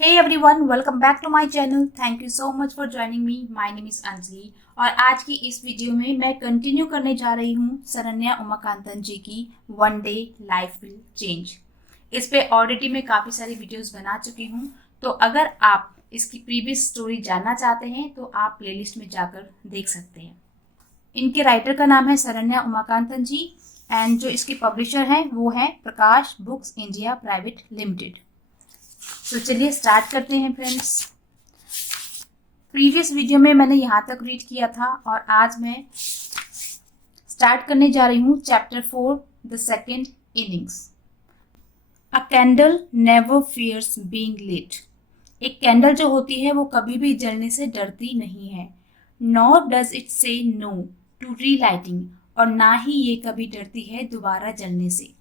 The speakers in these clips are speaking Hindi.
Hey everyone, welcome back to my channel. Thank you so much for joining me. My name is Anjali और आज की इस वीडियो में मैं कंटिन्यू करने जा रही हूँ सरन्या उमाकांतन जी की one day life will change. इस पे ऑलरेडी मैं काफ़ी सारी वीडियोस बना चुकी हूँ, तो अगर आप इसकी प्रीवियस स्टोरी जानना चाहते हैं तो आप प्लेलिस्ट में जाकर देख सकते हैं। इनके राइटर का नाम है सरन्या उमाकांतन जी एंड जो इसके पब्लिशर हैं वो है प्रकाश बुक्स इंडिया प्राइवेट लिमिटेड। तो चलिए स्टार्ट करते हैं फ्रेंड्स। प्रीवियस वीडियो में मैंने यहाँ तक रीड किया था और आज मैं स्टार्ट करने जा रही हूँ chapter 4 the second innings. A candle never fears being lit. एक कैंडल जो होती है वो कभी भी जलने से डरती नहीं है। नॉर डज इट से नो टू रीलाइटिंग, और ना ही ये कभी डरती है दोबारा जलने से।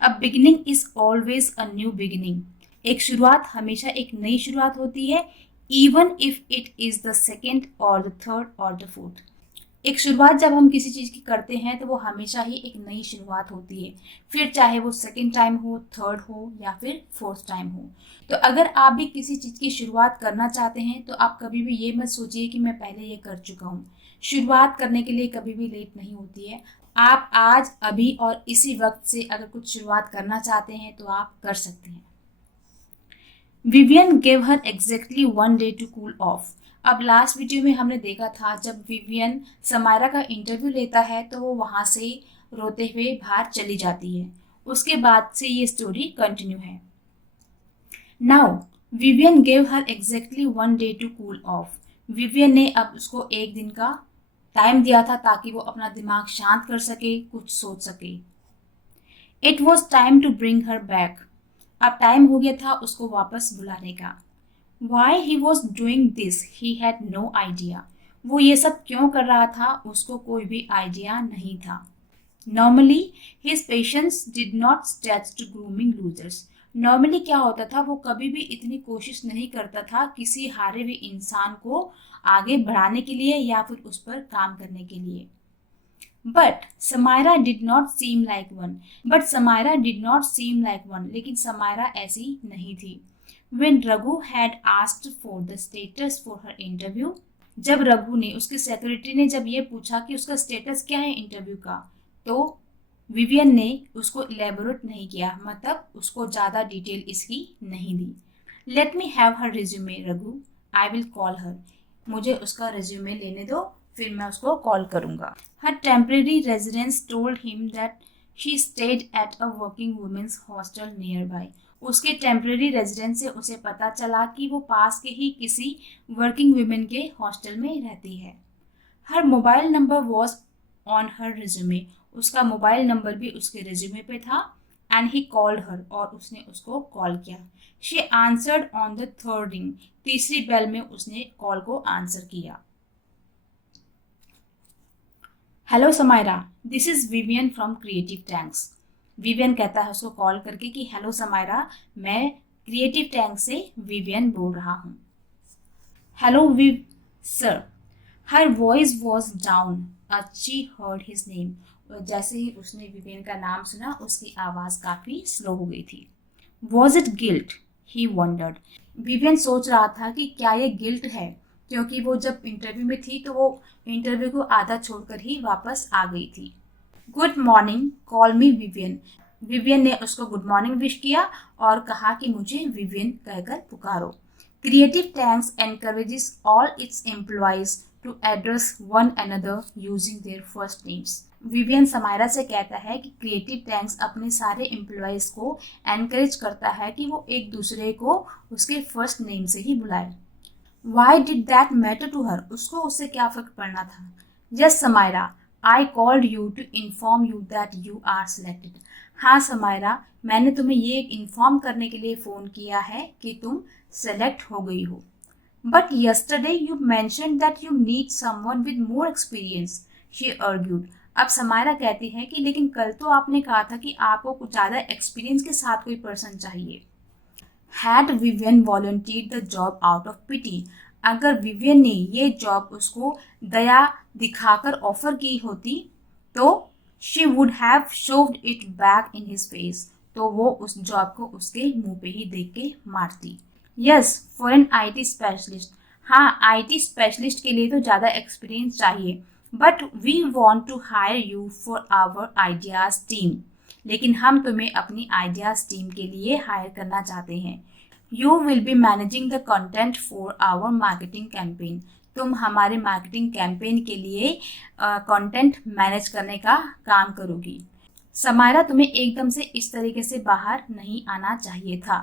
A beginning is always a new beginning. एक शुरुआत हमेशा एक नई शुरुआत होती है, even if it is the second और द थर्ड और द फोर्थ। एक शुरुआत जब हम किसी चीज़ की करते हैं तो वो हमेशा ही एक नई शुरुआत होती है, फिर चाहे वो सेकेंड टाइम हो, थर्ड हो या फिर फोर्थ टाइम हो। तो अगर आप भी किसी चीज़ की शुरुआत करना चाहते हैं तो आप कभी भी ये मत सोचिए कि मैं पहले ये कर चुका हूँ। शुरुआत करने के लिए कभी भी लेट नहीं होती है। आप आज अभी और इसी वक्त से अगर कुछ शुरुआत करना चाहते हैं तो आप कर सकते हैं। Vivian gave her exactly one day to cool off. अब लास्ट वीडियो में हमने देखा था जब विवियन समायरा का इंटरव्यू लेता है तो वो वहां से रोते हुए बाहर चली जाती है। उसके बाद से ये स्टोरी कंटिन्यू है। Now Vivian gave her exactly one day to cool off. Vivian ने अब उसको एक दिन का टाइम दिया था ताकि वो अपना दिमाग शांत कर सके, कुछ सोच सके। It was time to bring her back. अब टाइम हो गया था उसको वापस बुलाने का। Why he was doing this he had no idea. वो ये सब क्यों कर रहा था उसको कोई भी आइडिया नहीं था। Normally his patience did not stretch to grooming losers. Normally क्या होता था, वो कभी भी इतनी कोशिश नहीं करता था किसी हारे हुए इंसान को आगे बढ़ाने के लिए या फिर उस पर काम करने के लिए। But Samaira did not seem like one. लेकिन समायरा ऐसी नहीं थी। When Raghu had asked for the status for her interview, जब रघु ने, उसके सेक्रेटरी ने जब ये पूछा कि उसका स्टेटस क्या है इंटरव्यू का, तो विवियन ने उसको इलेबोरेट नहीं किया, मतलब उसको ज़्यादा डिटेल इसकी नहीं दी। Let me have her resume Raghu, I will call her. मुझे उसका रिज्यूमे लेने दो, फिर मैं उसको कॉल करूंगा। Her temporary residence told him that she stayed at a working women's hostel nearby. उसके टेम्परेरी रेजिडेंस से उसे पता चला कि वो पास के ही किसी वर्किंग वुमेन के हॉस्टल में रहती है। Her mobile number was on her resume. उसका मोबाइल नंबर भी उसके रिज्यूमे पे था। एंड ही कॉल्ड हर, और उसने उसको कॉल किया। She answered on the third ring. तीसरी बेल में उसने कॉल को आंसर किया। Hello Samaira, this is Vivian from creative tanks. Vivian कहता है उसको कॉल करके कि हेलो समायरा, मैं क्रिएटिव टैंक से विवियन बोल रहा हूँ। Hello Viv sir. Her voice was down as she heard his name। जैसे ही उसने विवियन का नाम सुना उसकी आवाज़ काफ़ी स्लो हो गई थी। Was it guilt, he wondered. Vivian सोच रहा था कि क्या ये गिल्ट है, क्योंकि वो जब इंटरव्यू में थी तो वो इंटरव्यू को आधा छोड़कर ही वापस आ गई थी। गुड मॉर्निंग, कॉल मी विवियन। विवियन ने उसको गुड मॉर्निंग विश किया और कहा कि मुझे विवियन कहकर पुकारो। Creative Tanks encourages all its employees to address one another using their first names. Vivian Samaira से कहता है कि क्रिएटिव टैंक्स अपने सारे एम्प्लॉयज को एनकरेज करता है कि वो एक दूसरे को उसके फर्स्ट नेम से ही बुलाए। Why did that matter to her? उसको उससे क्या फर्क पड़ना था? Yes, Samaira, I called you to inform you that you are selected. हाँ समायरा, मैंने तुम्हें ये इन्फॉर्म करने के लिए फ़ोन किया है कि तुम सेलेक्ट हो गई हो। But yesterday you mentioned that you need someone with more experience, she argued. अब समायरा कहती है कि लेकिन कल तो आपने कहा था कि आपको कुछ ज़्यादा एक्सपीरियंस के साथ कोई पर्सन चाहिए। Had Vivian volunteered the job out of pity? अगर विवियन ने ये जॉब उसको दया दिखाकर ऑफर की होती तो she would have shoved it back in his face, तो वो उस जॉब को उसके मुंह पे ही देख के मारती। Yes, for an IT specialist. हाँ, IT स्पेशलिस्ट के लिए तो ज़्यादा एक्सपीरियंस चाहिए, but we want to hire you for our ideas team. लेकिन हम तुम्हें अपनी आइडियाज़ टीम के लिए हायर करना चाहते हैं। You will be managing the content for our marketing campaign. तुम हमारे मार्केटिंग कैंपेन के लिए कंटेंट मैनेज करने का काम करोगी। समायरा, तुम्हें एकदम से इस तरीके से बाहर नहीं आना चाहिए था।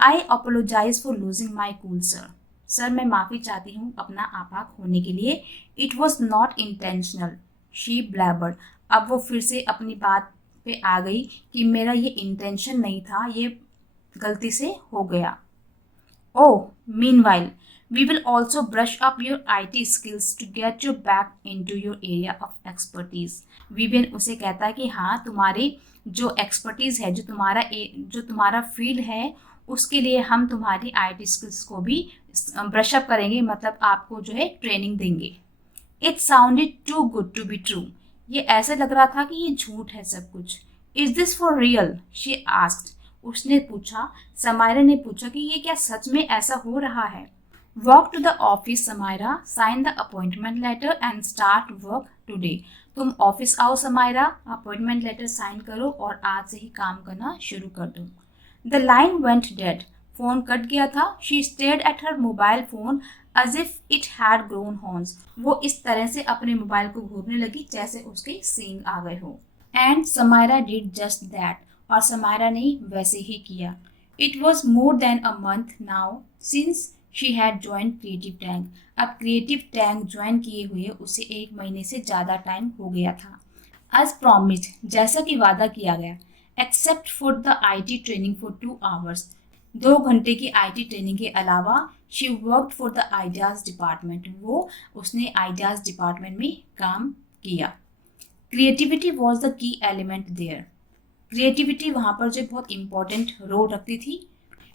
I apologize for losing my cool sir. Sir, मैं माफ़ी चाहती हूँ अपना आपा खोने के लिए। It was not intentional, she blabbered. अब वो फिर से अपनी बात पे आ गई कि मेरा ये इंटेंशन नहीं था, ये गलती से हो गया। Oh, meanwhile, we will also brush up your IT skills to get you back into your area of expertise. Vivian उसे कहता है कि हाँ, तुम्हारी जो एक्सपर्टीज है, जो तुम्हारा फील्ड है, उसके लिए हम तुम्हारी IT स्किल्स को भी ब्रश अप करेंगे, मतलब आपको जो है ट्रेनिंग देंगे। It sounded too good to be true. ये ऐसे लग रहा था कि ये झूठ है सब कुछ। Is this for real, she asked. उसने पूछा, समायरा ने पूछा कि ये क्या सच में ऐसा हो रहा है। Walk to the office Samaira, sign the appointment letter and start work today. तुम ऑफिस आओ समायरा, अपॉइंटमेंट लेटर साइन करो और आज से ही काम करना शुरू कर दो। The line went dead. Phone cut गया था। She stared at her mobile phone as if it had grown horns। वो इस तरह से अपने मोबाइल को घूरने लगी जैसे उसके सींग आ गए हो। And Samaira did just that. और समायरा ने वैसे ही किया। It was more than a month now since she had join creative tank. अब क्रिएटिव टैंक ज्वाइन किए हुए उसे 1 महीने से ज़्यादा टाइम हो गया था। एज प्रॉमिस्ड, जैसा कि वादा किया गया, except for the IT training for 2 hours. 2 घंटे की IT ट्रेनिंग के अलावा she worked for the ideas department. उसने आइडियाज डिपार्टमेंट में काम किया। Creativity was the key element there. Creativity वहाँ पर जो बहुत इंपॉर्टेंट रोल रखती थी।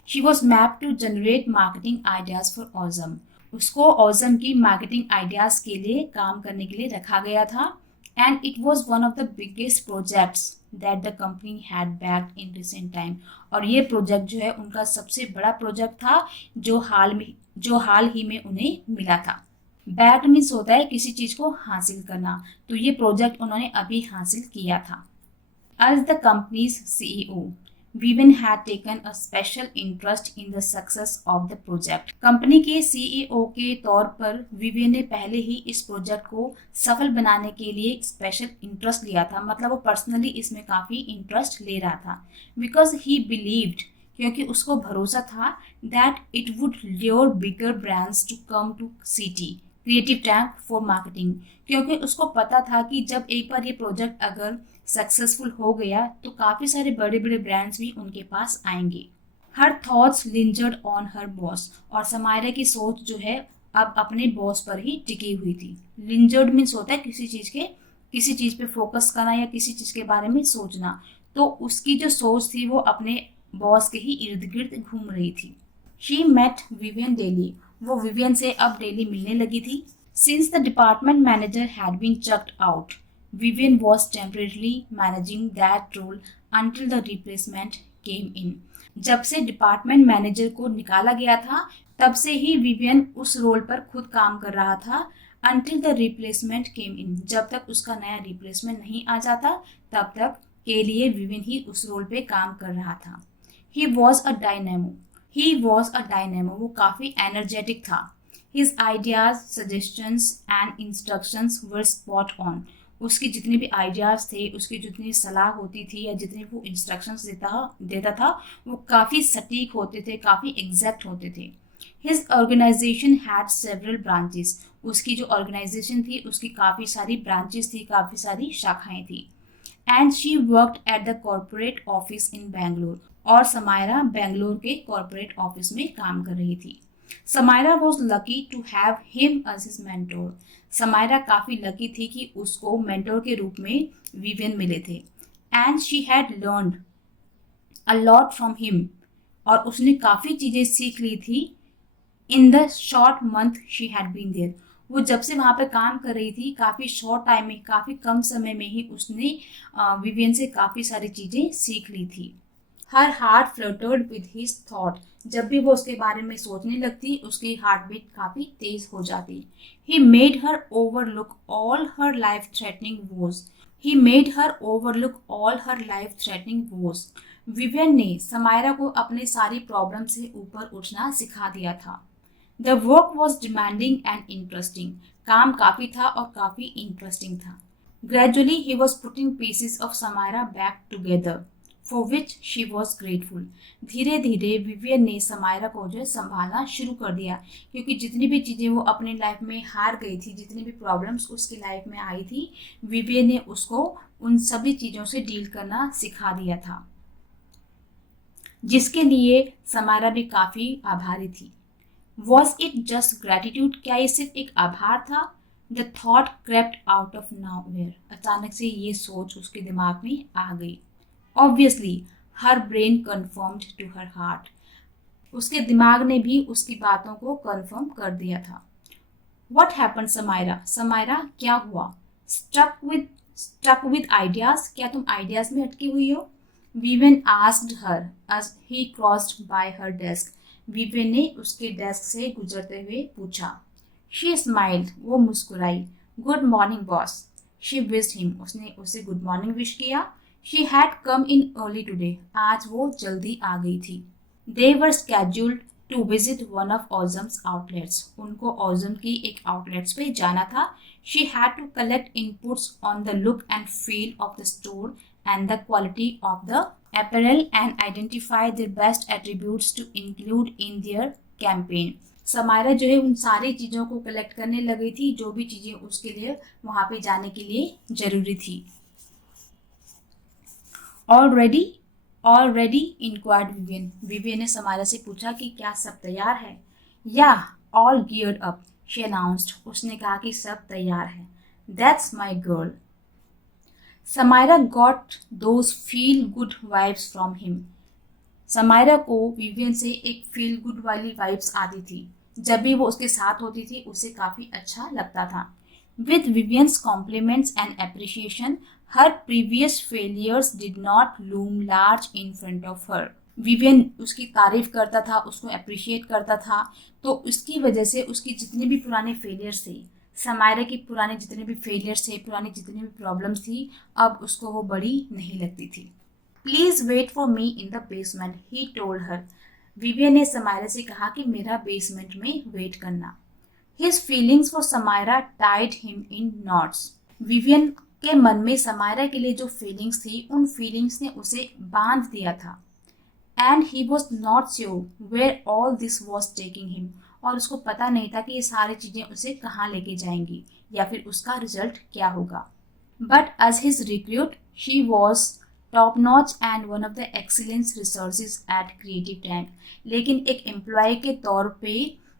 She was map to generate marketing ideas for awesome. उसको ऑजम की मार्केटिंग आइडियाज के लिए काम करने के लिए रखा गया था। And it was one of the biggest projects that the company had backed in recent time. और ये प्रोजेक्ट जो है उनका सबसे बड़ा प्रोजेक्ट था जो हाल ही में उन्हें मिला था। बैक्ड मीन्स होता है किसी चीज को हासिल करना, तो ये प्रोजेक्ट उन्होंने अभी हासिल किया था। As the company's CEO, Vivian had taken a special interest in the success of the project। Company के CEO के तौर पर विवियन ने पहले ही इस प्रोजेक्ट को सफल बनाने के लिए स्पेशल इंटरेस्ट लिया था, मतलब वो पर्सनली इसमें काफ़ी इंटरेस्ट ले रहा था। बिकॉज ही बिलीव्ड, क्योंकि उसको भरोसा था that it would lure bigger brands to come to city creative tank for marketing. क्योंकि उसको पता था कि जब एक बार ये प्रोजेक्ट अगर सक्सेसफुल हो गया तो काफ़ी सारे बड़े बड़े ब्रांड्स भी उनके पास आएंगे। Her thoughts लिंजर्ड on her boss. और समायरा की सोच जो है अब अपने बॉस पर ही टिकी हुई थी। लिंजर्ड मीन्स होता है किसी चीज़ पे फोकस करना या किसी चीज़ के बारे में सोचना। तो उसकी जो सोच थी वो अपने बॉस के ही इर्द गिर्द घूम रही थी। She met Vivian daily. वो विवियन से अब डेली मिलने लगी थी। Since the department manager had been chucked out, Vivian was temporarily managing that role until the replacement came in। जब से डिपार्टमेंट मैनेजर को निकाला गया था तब से ही विवियन उस रोल पर खुद काम कर रहा था। until the replacement came in, जब तक उसका नया रिप्लेसमेंट नहीं आ जाता तब तक के लिए विवियन ही उस रोल पे काम कर रहा था। He was a dynamo। वो काफ़ी एनर्जेटिक था। His ideas, suggestions and instructions were spot on। उसके जितने भी आइडियाज़ थे, उसकी जितनी सलाह होती थी या जितने वो इंस्ट्रक्शंस देता था वो काफ़ी सटीक होते थे, काफ़ी एग्जैक्ट होते थे। His organization had several branches. उसकी जो ऑर्गेनाइजेशन थी उसकी काफ़ी सारी ब्रांचेस थी, काफ़ी सारी शाखाएं थी। And she worked at the corporate office in Bangalore. और समायरा बेंगलोर के कॉरपोरेट ऑफिस में काम कर रही थी। Samaira was lucky to have him as his mentor. Samaira काफ़ी लकी थी कि उसको मेंटोर के रूप में विवियन मिले थे। And she had learned a lot from him. और उसने काफ़ी चीज़ें सीख ली थी in the short month she had been there. वो जब से वहाँ पे काम कर रही थी काफ़ी शॉर्ट टाइम में, काफ़ी कम समय में ही उसने विवियन से काफ़ी सारी चीज़ें सीख ली थी। Her heart fluttered with his thought, जब भी वो उसके बारे में सोचने लगती उसकी हार्ट बीट काफी तेज हो जाती। He made her overlook all her life threatening woes he made her overlook all her life threatening woes Vivian ने समायरा को अपने सारी प्रॉब्लम से ऊपर उठना सिखा दिया था। The work was demanding and interesting, काम काफी था और काफी इंटरेस्टिंग था। Gradually he was putting pieces of Samaira back together for which she was grateful. धीरे धीरे विवियन ने समायरा को जो है संभालना शुरू कर दिया, क्योंकि जितनी भी चीज़ें वो अपनी लाइफ में हार गई थी, जितनी भी प्रॉब्लम्स उसकी लाइफ में आई थी, विवियन ने उसको उन सभी चीज़ों से डील करना सिखा दिया था, जिसके लिए समायरा भी काफ़ी आभारी थी। वॉज इट जस्ट ग्रेटिट्यूड, क्या ये सिर्फ एक आभार था? The thought crept out of nowhere, अचानक से ये सोच उसके दिमाग में आ गई। Obviously her brain confirmed to her heart, उसके दिमाग ने भी उसकी बातों को कन्फर्म कर दिया था। वट हैपन समायरा, समायरा क्या हुआ? स्ट्रक विद आइडियाज, क्या तुम आइडियाज में अटकी हुई हो? Vivian asked her as he crossed by her desk, Vivian ने उसके डेस्क से गुजरते हुए पूछा। शी स्माइल्ड, वो मुस्कुराई। Good morning boss, she wished him, उसने उसे गुड मॉर्निंग विश किया। She had come in early today, आज वो जल्दी आ गई थी। They were scheduled to visit one of Ojam's outlets, उनको ऑजम की एक आउटलेट्स पे जाना था। She had to collect inputs on the look and feel of the store and the quality of the apparel and identify their best attributes to include in their campaign. Samaira जो है उन सारी चीज़ों को कलेक्ट करने लगी थी जो भी चीज़ें उसके लिए वहाँ पे जाने के लिए जरूरी थी। ऑलरेडी इंक्वायर्ड विवियन, विवियन ने समायरा से पूछा कि क्या सब तैयार है? या all geared up, she announced, उसने कहा कि सब तैयार है। That's my girl. Samaira got those feel good vibes from him, Samaira को विवियन से एक फील गुड वाली वाइब्स आती थी, जब भी वो उसके साथ होती थी उसे काफ़ी अच्छा लगता था। With Vivian's compliments and appreciation her previous failures did not loom large in front of her, Vivian उसकी तारीफ करता था, उसको अप्रिशिएट करता था, तो उसकी वजह से उसकी जितने भी पुराने फेलियर्स थे, समायरा की पुराने जितने भी फेलियर्स थे, पुरानी जितनी भी प्रॉब्लम्स थी, अब उसको वो बड़ी नहीं लगती थी। Please wait for me in the basement, he told her, Vivian ने समायरा से कहा कि मेरा बेसमेंट में वेट करना। His feelings for Samaira tied him in knots, Vivian के मन में समायरा के लिए जो फीलिंग्स थी, उन फीलिंग्स ने उसे बांध दिया था। And he was not sure where all this was taking him, और उसको पता नहीं था कि ये सारी चीज़ें उसे कहाँ लेके जाएंगी या फिर उसका रिजल्ट क्या होगा। But as his recruit she was top notch and one of the excellence resources at creative tank, लेकिन एक एम्प्लॉय के तौर पे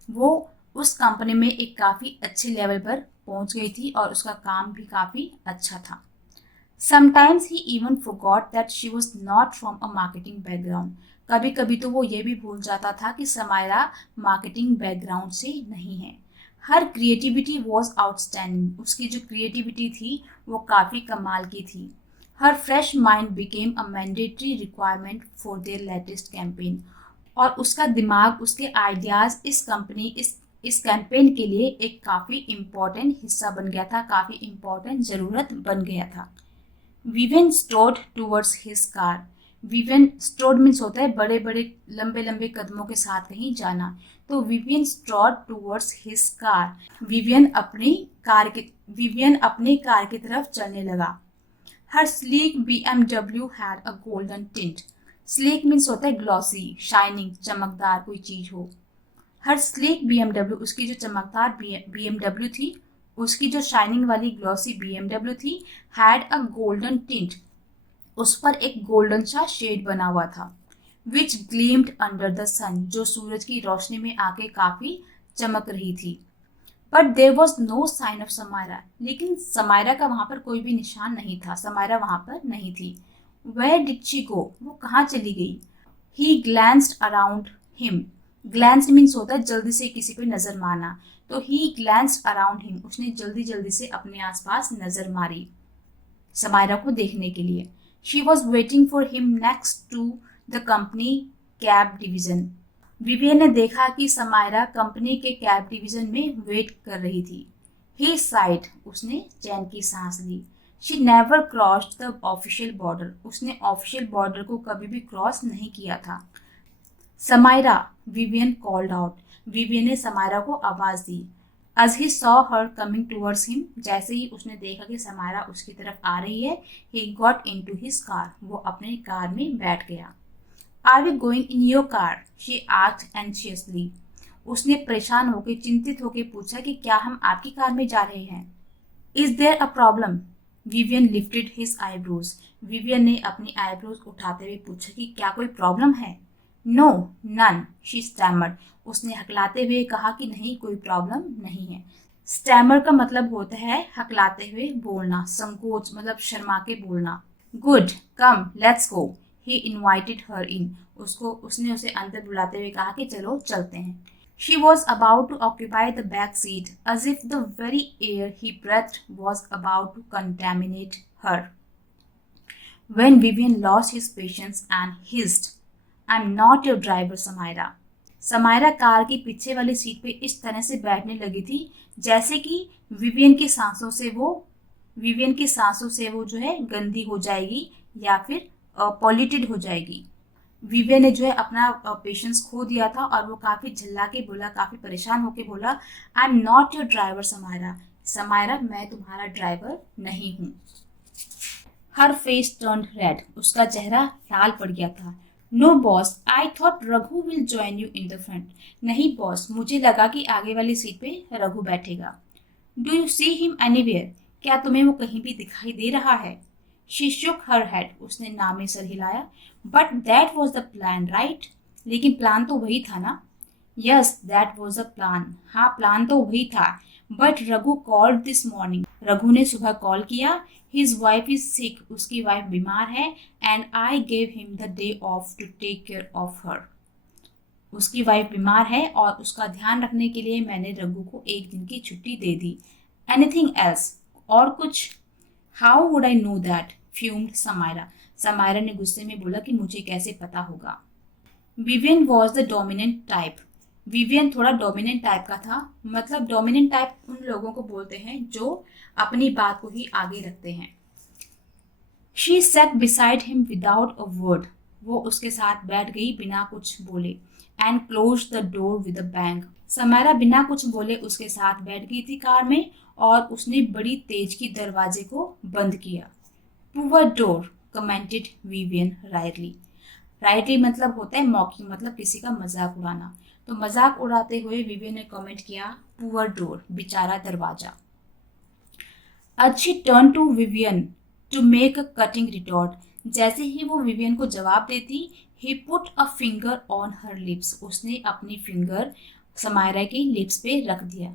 वो उस कंपनी में एक काफ़ी अच्छे लेवल पर पहुंच गई थी और उसका काम भी काफ़ी अच्छा था। Sometimes he even forgot that she was not from a marketing background, कभी कभी तो वो ये भी भूल जाता था कि समायरा मार्केटिंग बैकग्राउंड से नहीं है। हर क्रिएटिविटी वॉज आउटस्टैंडिंग, उसकी जो क्रिएटिविटी थी वो काफ़ी कमाल की थी। Her fresh mind became a mandatory requirement for their latest campaign, और उसका दिमाग, उसके आइडियाज़ इस कैंपेन के लिए एक काफ़ी इम्पोर्टेंट हिस्सा बन गया था, काफ़ी इम्पोर्टेंट ज़रूरत बन गया था। Vivian strode towards his car, Vivian strode means होता है बड़े बड़े लंबे लंबे कदमों के साथ कहीं जाना, तो Vivian strode towards his car, Vivian अपनी कार की तरफ चलने लगा। Her sleek BMW had a golden tint, sleek means होता है ग्लॉसी, शाइनिंग, चमकदार कोई चीज हो। हर स्लीक BMW, उसकी जो चमकदार BMW थी, उसकी जो शाइनिंग वाली ग्लॉसी BMW थी, हैड अ गोल्डन टिंट, उस पर एक गोल्डन सा शेड बना हुआ था। विच ग्लीम्ड अंडर द सन, जो सूरज की रोशनी में आके काफी चमक रही थी। But there was no sign of Samaira, लेकिन समायरा का वहां पर कोई भी निशान नहीं था, समायरा वहां पर नहीं थी। वेयर डिड शी गो, वो कहाँ चली गई? ही glanced around him, glanced means होता है जल्दी से किसी पे नजर मारना, तो ही ग्लैंस्ड अराउंड हिम, उसने जल्दी जल्दी से अपने आसपास नजर मारी समायरा को देखने के लिए। She was waiting for him next to the company cab division. Vivian ने देखा कि समायरा कंपनी के कैब डिवीजन में वेट कर रही थी। ही साइड, उसने चैन की सांस ली। She never crossed the official border, उसने ऑफिशियल बॉर्डर को कभी भी क्रॉस नहीं किया था। Samaira, Vivian called out, Vivian ने समायरा को आवाज दी। As he saw her coming towards him, जैसे ही उसने देखा कि समायरा उसकी तरफ आ रही है, he got into his car, वो अपने कार में बैठ गया। Are we going in your car? She asked anxiously. उसने परेशान होकर, चिंतित होकर पूछा कि क्या हम आपकी कार में जा रहे हैं। Is there a problem? Vivian lifted his eyebrows. Vivian ने अपनी eyebrows उठाते हुए पूछा कि क्या कोई प्रॉब्लम है। No, none, she stammered. उसने हकलाते हुए कहा कि नहीं, कोई प्रॉब्लम नहीं है। स्टैमर का मतलब होता है हकलाते हुए बोलना, संकोच मतलब शर्मा के बोलना। Good, come let's go, he invited her in, उसने उसे अंदर बुलाते हुए कहा कि चलो चलते हैं। She was about to occupy the back seat, as if the very air he breathed was about to contaminate her. When Vivian lost his patience and hissed, I'm not your driver, Samaira. Samaira car की पीछे वाली सीट पे इस तरह से बैठने लगी थी जैसे कि विवियन की सांसों से वो जो है गंदी हो जाएगी या फिर पॉल्यूटेड हो जाएगी। विवियन ने जो है अपना पेशेंस खो दिया था और वो काफी झल्ला के बोला, काफी परेशान होके बोला, I am not your driver Samaira, Samaira मैं तुम्हारा ड्राइवर नहीं हूँ। हर फेस टर्न्ड रेड, उसका चेहरा लाल पड़ गया था। No boss, I thought Raghu will join you in the front. नहीं बॉस, मुझे लगा कि आगे वाली सीट पे रघु बैठेगा। Do you see him anywhere, क्या तुम्हें वो कहीं भी दिखाई दे रहा है। शी शुक हर हेड, उसने नामे सर हिलाया। But that was the plan right, लेकिन प्लान तो वही था ना। Yes that was the plan, हाँ प्लान तो वही था। But Raghu called this morning, Raghu ने सुबह कॉल किया। His wife is sick, उसकी वाइफ बीमार है। And I gave him the day off to take care of her. उसकी वाइफ बीमार है और उसका ध्यान रखने के लिए मैंने रघु को एक दिन की छुट्टी दे दी। Anything else? और कुछ? How would I know that? Fumed Samaira, Samaira ने गुस्से में बोला कि मुझे कैसे पता होगा। Vivian was the dominant type. Vivian थोड़ा डोमिनेंट टाइप का था, मतलब डोमिनेंट टाइप उन लोगों को बोलते हैं जो अपनी बात को ही आगे रखते हैं। She sat beside him without a word, वो उसके साथ बैठ गई बिना कुछ बोले। And closed the door with a bang, Samaira बिना कुछ बोले उसके साथ बैठ गई थी कार में और उसने बड़ी तेज की दरवाजे को बंद किया। Poor door, commented Vivian rightly. Rightly मतलब होता है मॉकिंग, मतलब किसी का मजाक उड़ाना। तो मजाक उड़ाते हुए विवियन ने कमेंट किया, पुअर डोर, बेचारा दरवाजा। आज she turn to Vivian to make a cutting retort, जैसे ही वो विवियन को जवाब देती, he put a finger on her lips, उसने अपनी फिंगर समायरा की लिप्स पे रख दिया।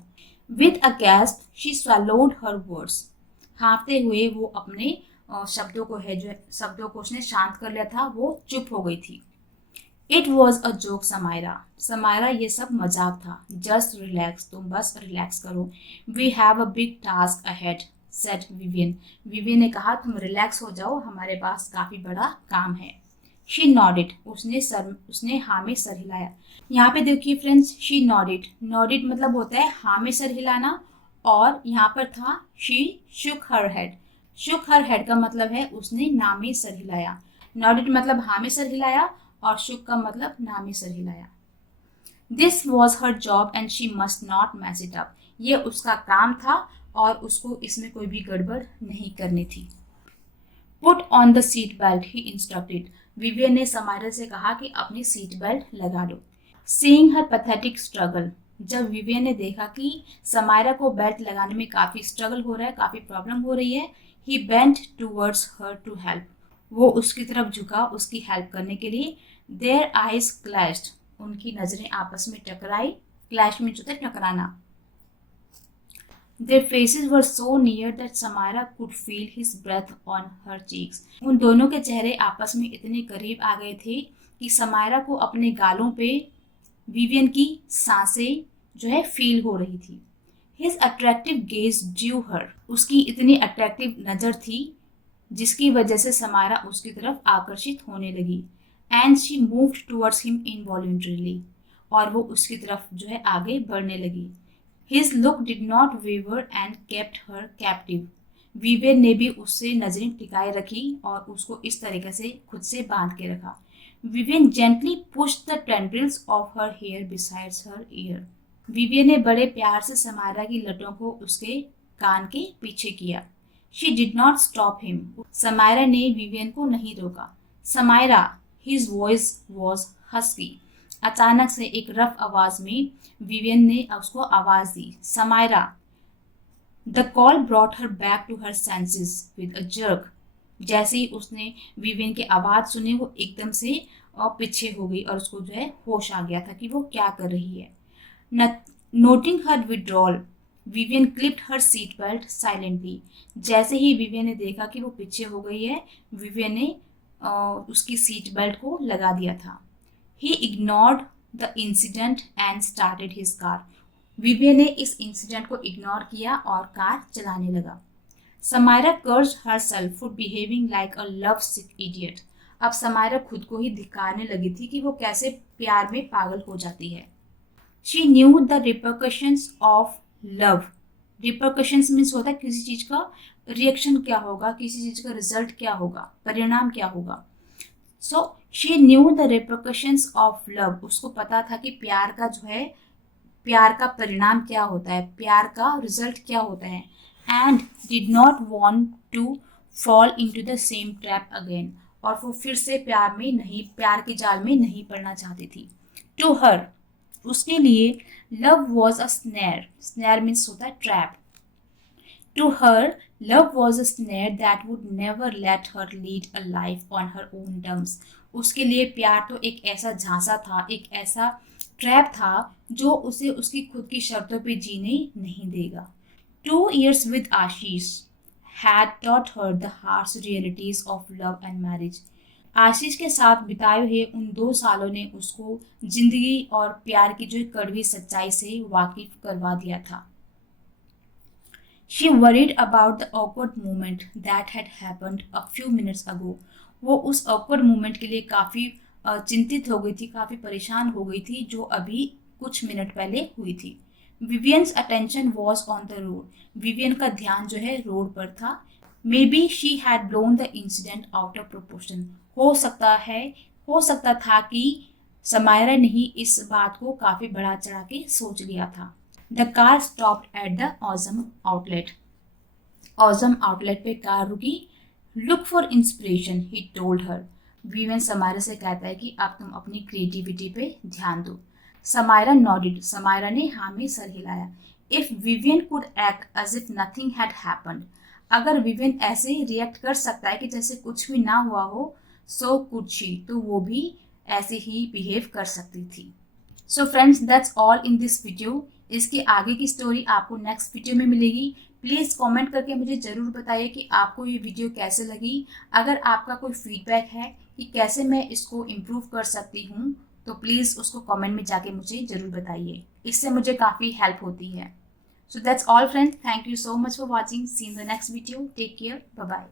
With a gasp she swallowed her words, हाँफते हुए वो अपने शब्दों को उसने शांत कर लिया था, वो चुप हो गई थी। It was a joke Samaira, Samaira ये सब मजाक था। जस्ट रिलैक्स, तुम बस रिलैक्स करो। We have a big task ahead, said Vivian, Vivian ने कहा तुम रिलैक्स हो जाओ, हमारे पास काफी बड़ा काम है। शी नॉडेड, उसने हाँ में सर हिलाया। यहाँ पे देखिए फ्रेंड्स, शी नॉडेड, नॉडेड मतलब होता है हाँ में सर हिलाना, और यहाँ पर था she shook her head, shook her head का मतलब है उसने ना में सर हिलाया। नॉडेड मतलब हाँ में सर हिलाया और शुक का मतलब ना में सर हिलाया। This was her job and she must not mess it up, ये उसका काम था और उसको इसमें कोई भी गड़बड़ नहीं करनी थी। Put on the seat belt, he instructed, Vivian ने समायरा से कहा कि अपनी सीट बेल्ट लगा लो। सीइंग हर पैथेटिक स्ट्रगल, जब विवियन ने देखा कि समायरा को बेल्ट लगाने में काफी स्ट्रगल हो रहा है, काफी प्रॉब्लम हो रही है, he bent towards her to help, वो उसकी तरफ झुका उसकी हेल्प करने के लिए। देयर आईज क्लैश्ड, उनकी नजरें आपस में टकराई। क्लैश में जो था टकराना। Their faces were so near that Samira could feel his breath on her cheeks. उन दोनों के चेहरे आपस में इतने करीब आ गए थे कि समायरा को अपने गालों पे विवियन की सांसें जो है फील हो रही थी। His attractive gaze drew her. उसकी इतनी अट्रैक्टिव नजर थी जिसकी वजह से समायरा उसकी तरफ आकर्षित होने लगी। And she moved towards him involuntarily, और वो उसकी तरफ जो है आगे बढ़ने लगी. His look did not waver and kept her captive. Vivian ने भी उससे नजरें टिकाए रखी और उसको इस तरीके से खुद से बांध के रखा. Vivian gently pushed the tendrils of her hair besides her ear. Vivian ने बड़े प्यार से समायरा की लटों को उसके कान के पीछे किया. She did not stop him. Samaira ने विवियन को नहीं रोका. Samaira, his voice was husky. अचानक से एक रफ आवाज में विवियन ने उसको आवाज दी, Samaira. The call brought her back to her senses with a jerk. जैसे ही उसने विवियन की आवाज सुनी वो एकदम से पीछे हो गई और उसको जो है होश आ गया था कि वो क्या कर रही है. नोटिंग हर विड्रॉल, विवियन क्लिप्ड हर सीट बेल्ट साइलेंटली. जैसे ही विवियन ने देखा कि वो पीछे हो गई है, विवियन ने उसकी सीट बेल्ट को लगा दिया था. ही ignored the incident and started his car. Vivian ने इस इंसिडेंट को इग्नोर किया और कार चलाने लगा. Samaira cursed herself for behaving like a love sick idiot. अब समायरा खुद को ही धिक्कारने लगी थी कि वो कैसे प्यार में पागल हो जाती है. She knew the repercussions of love. Repercussions means होता है किसी चीज का रिएक्शन क्या होगा, किसी चीज का रिजल्ट क्या होगा, परिणाम क्या होगा. So she knew the repercussions of love. उसको पता था कि प्यार का जो है, प्यार का परिणाम क्या होता है, प्यार का रिजल्ट क्या होता है. And did not want to fall into the same trap again. और वो फिर से प्यार के जाल में नहीं पड़ना चाहती थी. टू हर, उसके लिए love was a snare. Snare means होता है trap. To her love was a snare that would never let her lead a life on her own terms. उसके लिए प्यार तो एक ऐसा झांसा था, एक ऐसा ट्रैप था जो उसे उसकी खुद की शर्तों पे जीने नहीं देगा. 2 years with Ashish had taught her the harsh realities of love and marriage. आशीष के साथ बिताए हुए उन 2 सालों ने उसको जिंदगी और प्यार की जो कड़वी सच्चाई से वाकिफ करवा दिया था. She worried about the awkward moment that had happened a few minutes ago. वो उस awkward moment के लिए काफ़ी चिंतित हो गई थी, काफ़ी परेशान हो गई थी जो अभी कुछ मिनट पहले हुई थी. Vivian's attention was on the road. Vivian का ध्यान जो है रोड पर था. Maybe she had blown the incident out of proportion. हो सकता था कि समायरा ने ही इस बात को काफी बढ़ा चढ़ा के सोच लिया था. The car stopped at the awesome outlet. Awesome outlet पे कार रुकी. Look for inspiration, he told her. Vivian Samaira से कहता है कि अब तुम अपनी क्रिएटिविटी पे ध्यान दो. समायरा नॉडेड. समायरा ने हाँ में सर हिलाया. If Vivian could act as if nothing had happened. अगर विवियन ऐसे रिएक्ट कर सकता है कि जैसे कुछ भी ना हुआ हो, सो कुड शी, तो वो भी ऐसे ही बिहेव कर सकती थी. So friends, that's all in this video. इसके आगे की स्टोरी आपको नेक्स्ट वीडियो में मिलेगी. प्लीज़ कमेंट करके मुझे ज़रूर बताइए कि आपको ये वीडियो कैसे लगी. अगर आपका कोई फीडबैक है कि कैसे मैं इसको इम्प्रूव कर सकती हूँ, तो प्लीज़ उसको कमेंट में जाके मुझे ज़रूर बताइए. इससे मुझे काफ़ी हेल्प होती है. So that's all friends. Thank you so much for watching. See in the next video. Take care. Bye bye.